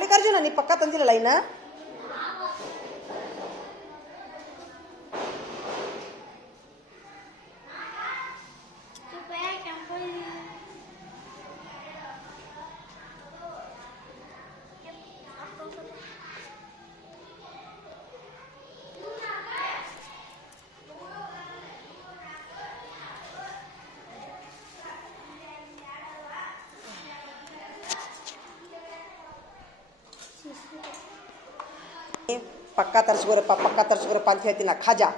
ಮಲ್ಲಿಕಾರ್ಜುನ ನೀ ಪಕ್ಕ ತಂದಿಲ್ಲಲ್ಲ ಇನ್ನ ಪಕ್ಕ ತರ್ಸ್ಕೋರಪ್ಪ ಪಕ್ಕ ತರ್ಸ್ಕೋರಪ್ಪ ಅಂತ ಹೇಳ್ತೀನಿ ಖಾಜಾ.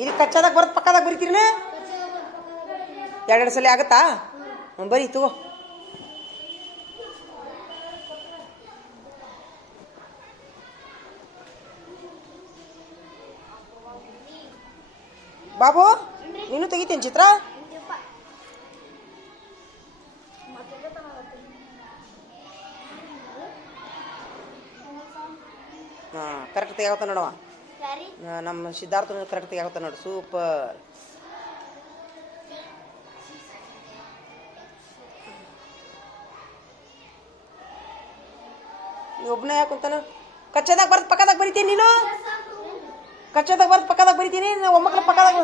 ಇಲ್ಲಿ ಕಚ್ಚಾದಾಗ ಬರ್ತ ಪಕ್ಕದಾಗ ಬರಿತೀರಿನ ಎರಡೆರಡು ಸಲ ಆಗತ್ತಾ? ಬರೀ, ತಗೋ. ಬಾಬು, ನೀನು ತೆಗಿತೀನಿ ಚಿತ್ರ? ಹಾಂ ಕರೆಕ್ಟ್ ತೆಗಿಯಾಗತ್ತ ನೋಡವ ನಮ್ಮ ಸಿದ್ಧಾರ್ಥ ಕರೆಕ್ಟ್ ತೆಗಿಯಾಗತ್ತ ನೋಡು ಸೂಪರ್ ನೀ ಒಬ್ಬನೇ ಯಾಕೆ ಕುಂತಾನ? ಕಚ್ಚದಾಗ ಬರ್ದು ಪಕ್ಕದಾಗ ಬರಿತೀನಿ ನೀನು? ಕಚ್ಚದಾಗ ಬರ್ದು ಪಕ್ಕದಾಗ ಬರಿತೀನಿ ಒಮ್ಮಕ್ಕಳ ಒಮ್ಮಕ್ಳ ಪಕ್ಕದಾಗ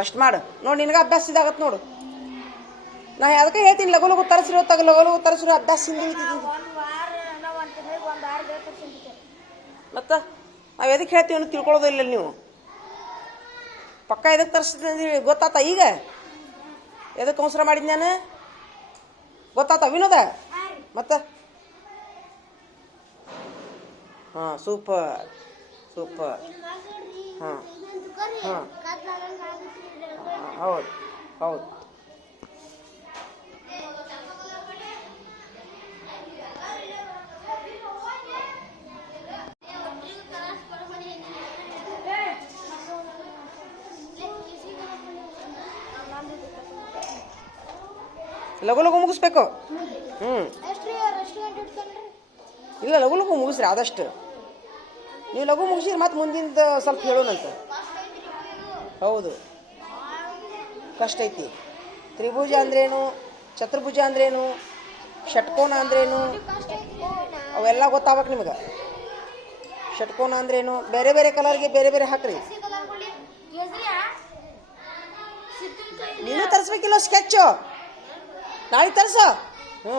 ಅಷ್ಟು ಮಾಡು. ನೋಡಿ ನಿನಗೆ ಅಭ್ಯಾಸ ಇದಾಗತ್ತೆ ನೋಡು. ನಾ ಅದಕ್ಕೆ ಹೇಳ್ತೀನಿ ಲಗು ಲಗು ತರಿಸಿರೋ ತಗ ಲಗು ಲಗು ತರಿಸಿರೋ ಅಭ್ಯಾಸ ಹಿಂಗೆ ಮತ್ತು ನಾವು ಎದಕ್ಕೆ ಹೇಳ್ತೀವಿ ಅಂತ ತಿಳ್ಕೊಳ್ಳೋದಿಲ್ಲ ನೀವು? ಪಕ್ಕ ಎದಕ್ಕೆ ತರಿಸ್ತೀನಿ ಗೊತ್ತಾತ ಈಗ? ಎದಕ್ಕೆ ಅವಸರ ಮಾಡಿದ್ ನಾನು? ಗೊತ್ತಾತ ವಿನೋದ? ಮತ್ತೆ? ಹಾಂ, ಸೂಪರ್ ಸೂಪರ್. ಹಾಂ ಹಾಂ. ಹೌದು ಹೌದು. ಲಗು ಲಗು ಮುಗಿಸ್ಬೇಕು. ಹ್ಞೂ ಇಲ್ಲ ಲಗು ಲಘು ಮುಗಿಸ್ರಿ ಆದಷ್ಟು. ನೀವು ಲಘು ಮುಗಿಸಿದ್ರೆ ಮತ್ತೆ ಮುಂದಿಂದ ಸ್ವಲ್ಪ ಹೇಳೋಣಂತ. ಹೌದು. ಕಷ್ಟ ಐತಿ. ತ್ರಿಭುಜ ಅಂದ್ರೇನು? ಚತುರ್ಭುಜ ಅಂದ್ರೇನು? ಷಟ್ಕೋನ ಅಂದ್ರೇನು? ಅವೆಲ್ಲ ಗೊತ್ತಾಗ್ಬೇಕು ನಿಮಗೆ. ಷಟ್ಕೋನ ಅಂದ್ರೇನು? ಬೇರೆ ಬೇರೆ ಕಲರ್ಗೆ ಬೇರೆ ಬೇರೆ ಹಾಕ್ರಿ. ನೀನು ತರಿಸ್ಬೇಕಿಲ್ಲ ಸ್ಕೆಚ್ಚು. ನಾಳೆ ತರಿಸು. ಹ್ಞೂ.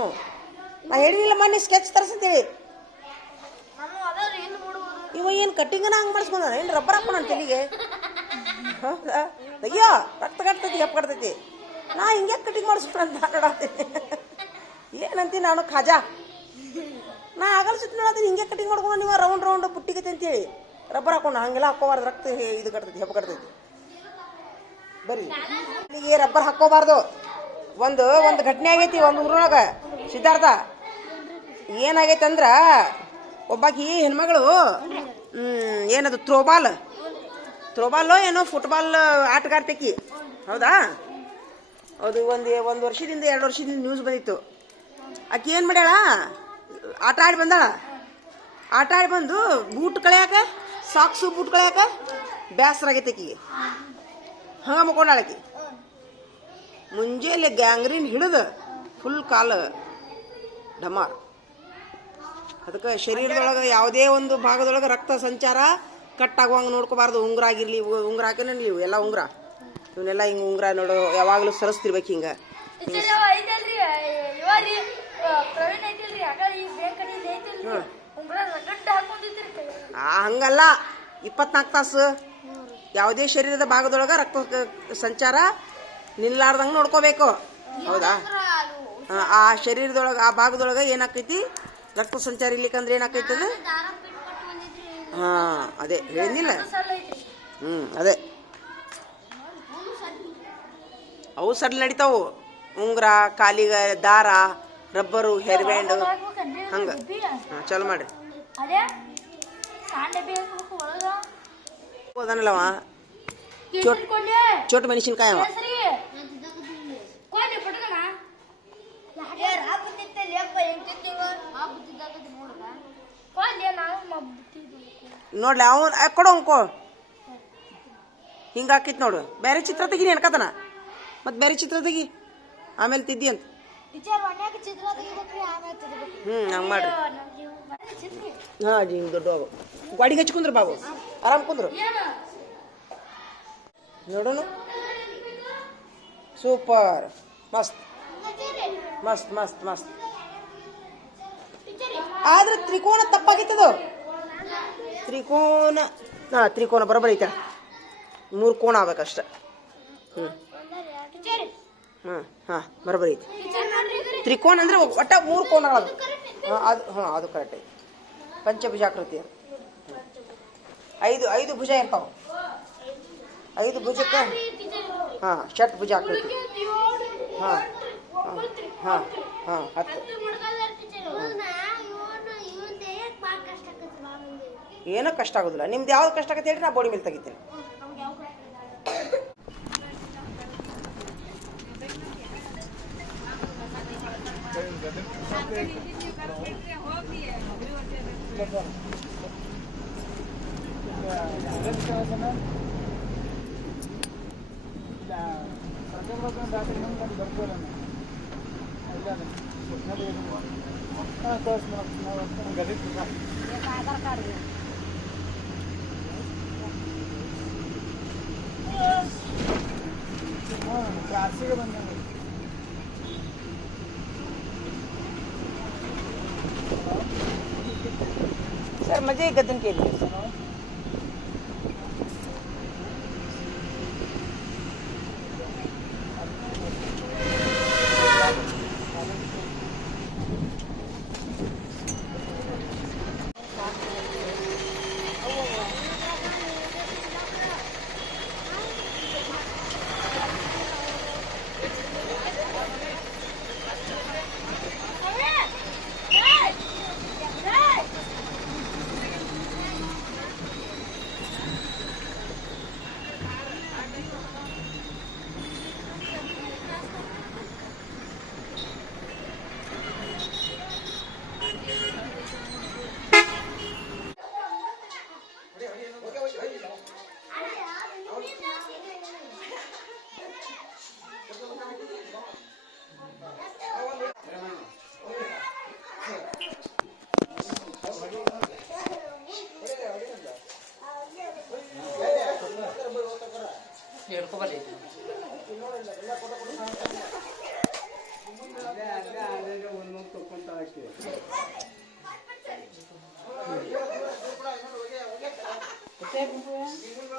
ನಾ ಹೇಳಿಲ್ಲ ಮೊನ್ನೆ ಸ್ಕೆಚ್ ತರಿಸ್ತೀವಿ ಇವ ಏನು ಕಟ್ಟಿಂಗನ ಹಂಗೆ ಮಾಡಿಸ್ಕೊಂಡ ಏನು ರಬ್ಬರ್ ಹಾಕೋಣ ತಲೆಗೆ? ಹೌದಾ? ಅಯ್ಯೋ ರಕ್ತ ಕಟ್ತೈತಿ ಹೆಪ್ಪ ಕಟ್ತೈತಿ. ನಾ ಹಿಂಗೆ ಕಟ್ಟಿಂಗ್ ಮಾಡಿಸ್ಕೊಂಡ ಅಂತ ಏನಂತೀನಿ ನಾನು ಖಾಜಾ? ನಾ ಆಗಲ್ಲ ಸುತ್ತ ನೋಡತ್ತೀನಿ ಹಿಂಗೆ ಕಟ್ಟಿಂಗ್ ಮಾಡ್ಕೊಂಡು ನೀವು ರೌಂಡ್ ರೌಂಡ್ ಅಂತ ಅಂತೇಳಿ. ರಬ್ಬರ್ ಹಾಕೊಂಡು ಹಂಗೆಲ್ಲ ಹಾಕೋಬಾರ್ದು ರಕ್ತ ಹೇ- ಇದು ಕಟ್ತೈತಿ ಹೆಪ್ಪ ಕಟ್ತೈತಿ. ಬರ್ರಿ ಇಲ್ಲಿಗೆ ರಬ್ಬರ್ ಹಾಕೋಬಾರ್ದು ಒಂದು ಒಂದು ಘಟನೆ ಆಗೈತಿ, ಒಂದು ಊರೊಳಗೆ. ಸಿದ್ಧಾರ್ಥ ಏನಾಗೈತೆ ಅಂದ್ರೆ ಒಬ್ಬಾಕಿ ಹೆಣ್ಮಗಳು ಏನದು, ಥ್ರೋಬಾಲ್. ಥ್ರೋಬಾಲು ಏನೋ ಫುಟ್ಬಾಲ್ ಆಟಗಾರ್ತಿಕಿ. ಹೌದಾ? ಅದು ಒಂದು ಒಂದು ವರ್ಷದಿಂದ, ಎರಡು ವರ್ಷದಿಂದ ನ್ಯೂಸ್ ಬಂದಿತ್ತು. ಆಕಿ ಏನು ಮಾಡ್ಯಾಳ? ಆಟ ಆಡಿ ಬಂದಾಳ. ಆಟ ಆಡಿ ಬಂದು ಬೂಟ್ ಕಳ್ಯಾಕ, ಸಾಕ್ಸು ಬೂಟ್ ಕಳ್ಯಾಕ ಬೇಸರ ಆಗೈತೆ ಆಕಿಗೆ. ಹಂಗ ಮಕ್ಕೊಂಡಾಳ ಆಕಿ. ಮುಂಜಾನೆ ಗ್ಯಾಂಗ್ರೀನ್ ಹಿಡಿದು ಫುಲ್ ಕಾಲ ಡಮಾರ್. ಅದಕ್ಕೆ ಶರೀರದೊಳಗೆ ಯಾವುದೇ ಒಂದು ಭಾಗದೊಳಗೆ ರಕ್ತ ಸಂಚಾರ ಕಟ್ ಆಗುವಂಗೆ ನೋಡ್ಕೋಬಾರ್ದು. ಉಂಗುರ ಆಗಿರಲಿ ಉಂಗುರ ಹಾಕಿನ ನೀವು ಎಲ್ಲ ಉಂಗುರ. ಇವನ್ನೆಲ್ಲ ಹಿಂಗೆ ಉಂಗುರ ನೋಡು ಯಾವಾಗಲೂ ಸರಸ್ತಿರ್ಬೇಕು ಹಿಂಗೆ. ಹಂಗಲ್ಲ. ಇಪ್ಪತ್ನಾಲ್ಕು ತಾಸು. ಯಾವುದೇ ಶರೀರದ ಭಾಗದೊಳಗೆ ರಕ್ತ ಸಂಚಾರ ನಿಲ್ಲಾರ್ದಂಗೆ ನೋಡ್ಕೋಬೇಕು. ಹೌದಾ? ಆ, ಶರೀರದೊಳಗೆ ಆ ಭಾಗದೊಳಗೆ ಏನಾಕೈತಿ? ರಕ್ತ ಸಂಚಾರ ಇರ್ಲಿಕ್ಕಂದ್ರೆ ಏನಾಕೈತಿ ಅದು? ಹಾಂ ಅದೇ ಹೇಳಿಲ್ಲ ಹ್ಞೂ ಅದೇ. ಅವು ಸಡ್ಲ್ ನಡಿತಾವು. ಉಂಗುರ ಕಾಲಿಗೆ ದಾರ ರಬ್ಬರು ಹೇರ್ ಬ್ಯಾಂಡ್ ಹಂಗೆ ಹಾಂ ಚಲೋ ಮಾಡ್ರಿ. ಹೋದನಲ್ಲವ? ಕೊಂಡೆ ಚೋಟ್ ಮೆಣಸಿನ್ಕಾಯಿ ಅವ. ನಾವು ಮಬ್ಬಿಟ್ಟಿದ್ವಿ ನೋಡ್ಲಿ ಅವನು ಕೊಡು ಅಂಕೋ ಹಿಂಗೆ ಹಾಕಿತ್ ನೋಡು. ಬೇರೆ ಚಿತ್ರ ತೆಗಿ ಅನ್ಕತನ ಮತ್ತು ಬೇರೆ ಚಿತ್ರ ತೆಗಿ. ಆಮೇಲೆ ತಿದ್ದಿ ಅಂತ. ಹ್ಞೂ ಹಂಗೆ ಮಾಡ್ರಿ. ಹಾಂ ಜಿ ಹಿಂಗೆ ದೊಡ್ಡ ಗಾಡಿಗೆ ಹಚ್ಚಿ ಕುಂದ್ರು ಬಾಬು. ಆರಾಮ್ ಕುಂದ್ರು. ನೋಡೋಣ. ಸೂಪರ್ ಮಸ್ತ್ ಮಸ್ತ್ ಮಸ್ತ್ ಮಸ್ತ್ ಆದ್ರೆ ತ್ರಿಕೋನ ತಪ್ಪಾಗಿತ್ತದು ತ್ರಿಕೋನ ಹಾಂ ತ್ರಿಕೋನ ಬರೋಬ್ಬರಿ ಐತೆ. ಮೂರು ಕೋಣ ಆಗ್ಬೇಕಷ್ಟ. ಹ್ಞೂ ಹಾಂ ಹಾಂ, ಬರೋಬ್ಬರಿ ಐತಿ. ತ್ರಿಕೋನ ಅಂದ್ರೆ ಒಟ್ಟ ಮೂರು ಕೋಣಗಳು ಹಾಂ, ಅದು ಹಾಂ, ಅದು ಕರೆಕ್ಟ್ ಐತಿ. ಪಂಚಭುಜಾಕೃತಿ. ಐದು ಐದು ಭುಜ ಇರ್ತಾವ. ಐದು ಭುಜಕ್ಕೆ ಹಾಂ ಷಟ್ ಭುಜಾಕೃತಿ ಹಾಂ ಹಾಂ ಹಾಂ ಹತ್ತು. ಏನೋ ಕಷ್ಟ ಆಗೋದಿಲ್ಲ. ನಿಮ್ದು ಯಾವ್ದು ಕಷ್ಟ ಆಗುತ್ತೆ ಹೇಳಿ ನಾ ಬೋಡಿ ಮೇಲೆ ತೆಗಿತೀನಿ. ಕ್ಲಾಸಿಗೆ सर मज़े एक दिन के लिए। सर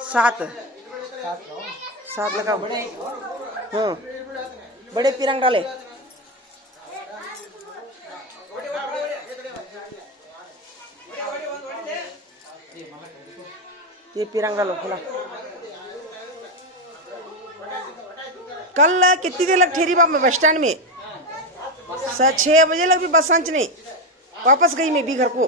सात। सात लगा। हाँ। बड़े पिरंग डाले। ये पिरंग डालो खुला। कल कितनी देर लग ठेरी बाप मैं बस स्टैंड में? स छः बजे लग भी बस अंच नहीं। वापस गई मैं भी घर को।